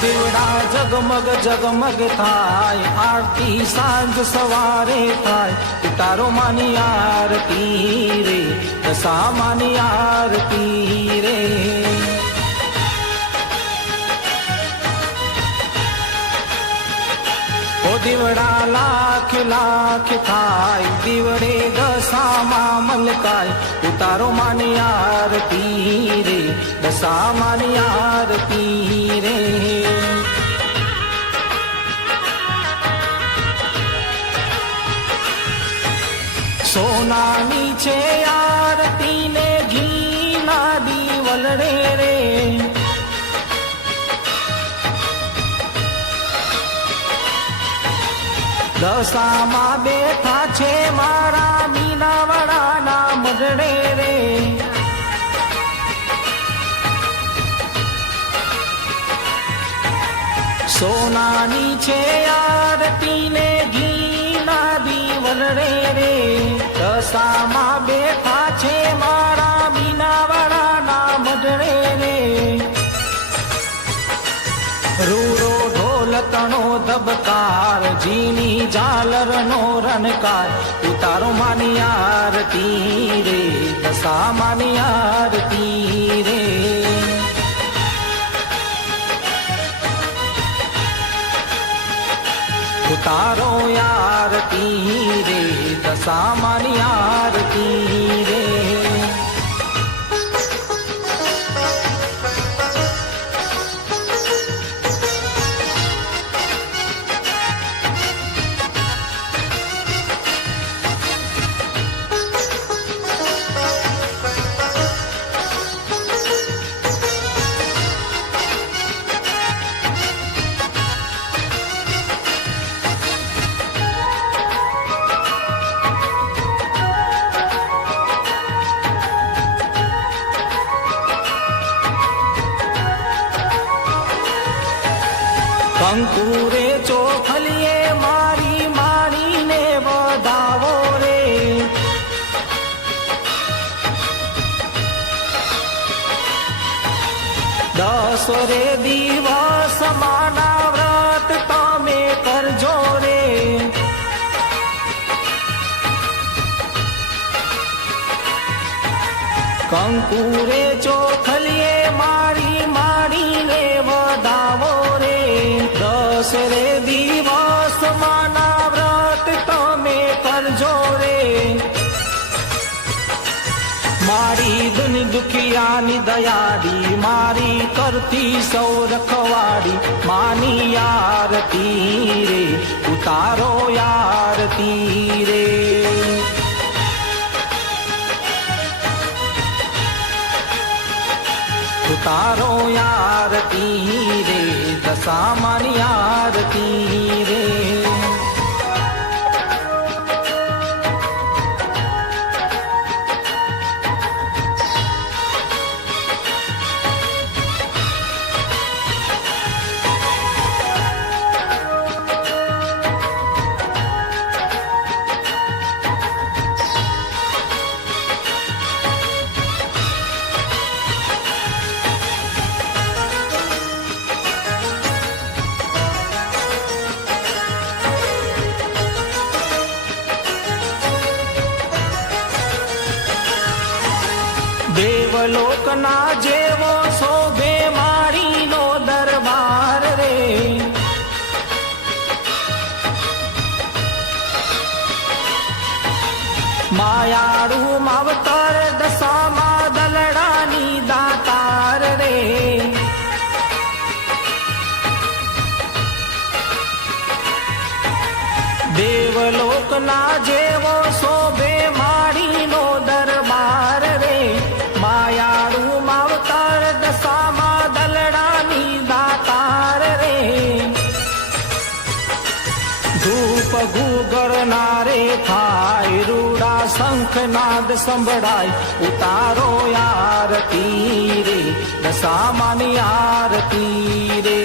દીવડા જગમગ જગમગ થાય, આરતી સાંજ સવારે થાય, તારો માની આરતી રે, દશા માની આરતી રે. ઓ દીવડા લાખ લાખ થાય, દીવડે દશામાં મલકાય, ઉતારો માની આરતી રે, દશા માની આરતી રે. સોનાની છે આરતી ને ઘીના દીવલડે રે, દશામાં બેઠા છે મારા મીનાવાળાના મઢડે રે. સોનાની છે આરતી ને ઘીના દીવલડે રે, દશામાં બેઠા છે મારા મીનાવાળાના મઢડે રે. રૂડો ઢોલ તણો ધબકાર, જીની ઝાલરનો રણકાર, ઉતારો માની આરતી રે, દશા માની આરતી રે. ઉતારો આરતી રે, દશા માની આરતી રે. કંકુરે ચોખલીએ મારી મારીને વધાવો રે, દસ રે દિવસ માના વ્રત તમે કરજો રે. કંકુરે ચોખલીએ મારી મારીને વધાવો રે, દસ રે દિવસ માના વ્રત તમે કરજો રે. મારી દુન દુખિયાની દયાળી, મારી કરતી સૌ રખવાડી, માની આરતી રે, ઉતારો આરતી રે. ઉતારો આરતી રે, દશા માની આરતી રે. દેવલોકના જેવો શોભે માળીનો દરબાર રે, માયાળું માવતર દશામાં દલડાની દાતાર રે. સોના જેવો શોભે માડીનો દરબાર રે માયાળુ માવતર દશામાં દલડાની દાતાર રે ધૂપ ગુગરનારે થાય રૂડા શંખનાદ સંભળાય ઉતારો આરતી રે દશામાની આરતી રે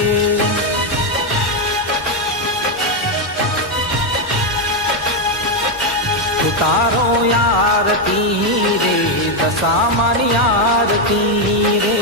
ઉતારો આરતી રે દશામાની આરતી રે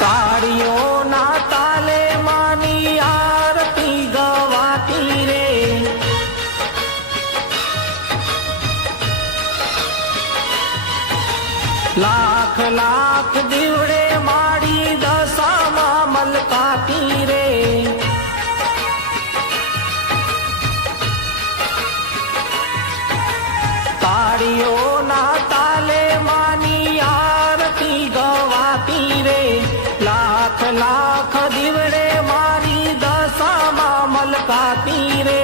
તાળીઓના તાલે માની આરતી ગવાતી રે લાખ લાખ દીવડે માડી દશામાં મલકાતી રે તાળીઓના તાલે માની આરતી ગવાતી રે લાખ લાખ દીવડે મારી દશામાં મલકાતી રે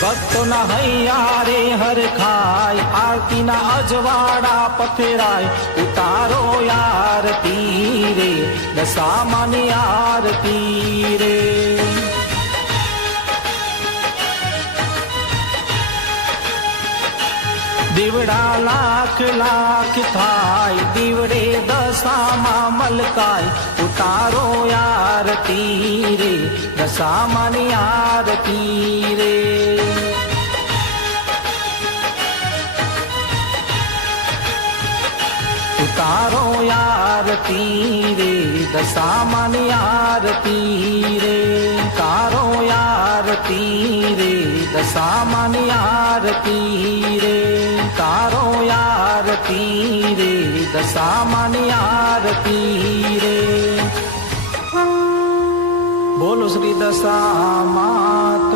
ભક્તોના હૈયારે હરખાય આરતીના અજવાળા પથરાય ઉતારો આરતી રે દશામાની આરતી રે દીવડા લાખ લાખ થાય દીવડે દશામાં મલકાય ઉતારો આરતી રે દશામાની આરતી રે ઉતારો આરતી રે દશામાની આરતી રે ઉતારો આરતી રે દશામાની આરતી રે તારો આરતી રે દશામાની આરતી રે બોલો શ્રી દશામાં